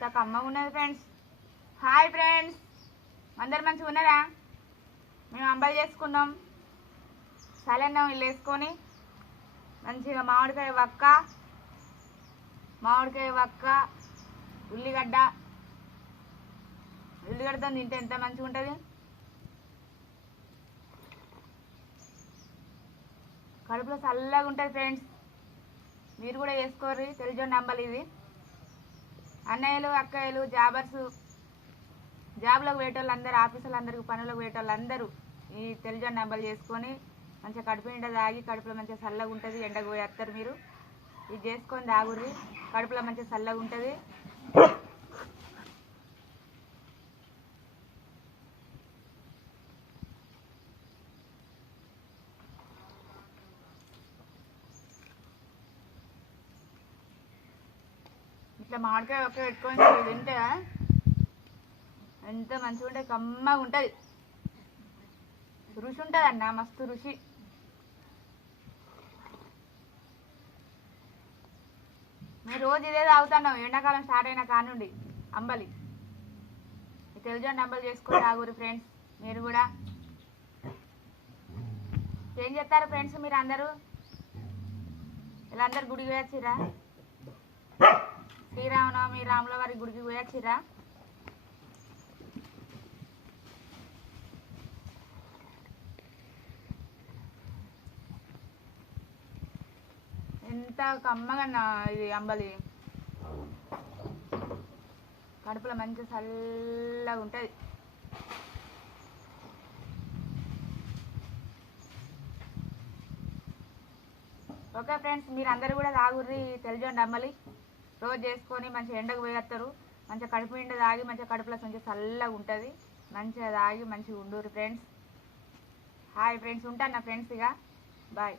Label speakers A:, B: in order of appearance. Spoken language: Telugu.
A: ఎంత కమ్మగా ఉన్నది ఫ్రెండ్స్ హాయ్ ఫ్రెండ్స్ అందరు మంచిగా ఉన్నారా? మేము అంబలి చేసుకున్నాం. సలన్నం ఇల్లు వేసుకొని మంచిగా మామిడికాయ వక్క మామిడికాయ వక్క ఉల్లిగడ్డ. ఉల్లిగడ్డతో తింటే ఎంత మంచిగా ఉంటుంది? కడుపులో చల్లగా ఉంటుంది ఫ్రెండ్స్ మీరు కూడా వేసుకోర్రి. తెలిజొన్న అంబలి ఇది. అన్నయ్యలు అక్కయ్యలు జాబర్స్ జాబ్లకు పోయేటోళ్ళు అందరూ ఆఫీసులు అందరికి పనులకు పోయేటోళ్ళు అందరూ ఈ తెలిజొన్న అంబలి చేసుకొని మంచిగా కడుపు నిండా తాగి కడుపులో మంచిగా చల్లగా ఉంటుంది ఎండకు పోయేస్తారు మీరు. ఇది చేసుకొని తాగుర్రి. కడుపులో మంచిగా చల్లగా ఉంటుంది. ఇట్లా మామిడికాయ ఒక్క పెట్టుకొని తింటే ఎంత మంచిగా ఉంటుంది కమ్మగా ఉంటుంది. రుచి ఉంటుంది అన్న మస్తు రుచి. మేము రోజు ఇదే తాగుతాను ఎండాకాలం స్టార్ట్ అయిన కానుండి అంబలి. తెలుజండి అంబలి చేసుకొని తాగురు ఫ్రెండ్స్ మీరు కూడా. ఏం చేస్తారు ఫ్రెండ్స్ మీరు అందరూ? వీళ్ళందరూ గుడికి వచ్చిరా శ్రీరామనవమి రాముల వారి గుడికి పోయొచ్చిరా? ఎంత కమ్మగా ఇది అంబలి. కడుపులో మంచి చల్లగా ఉంటుంది. ఓకే ఫ్రెండ్స్ మీరు అందరూ కూడా తాగుర్రి తెలిజండి అమ్మలి రోజు చేసుకొని మంచిగా ఎండకు పోయేస్తారు మంచిగా కడుపు నిండా తాగి మంచిగా కడుపులో కొంచెం చల్లగా ఉంటుంది. మంచిగా తాగి మంచిగా ఉండూరు ఫ్రెండ్స్. హాయ్ ఫ్రెండ్స్ ఉంటాను నా ఫ్రెండ్స్ ఇక బాయ్.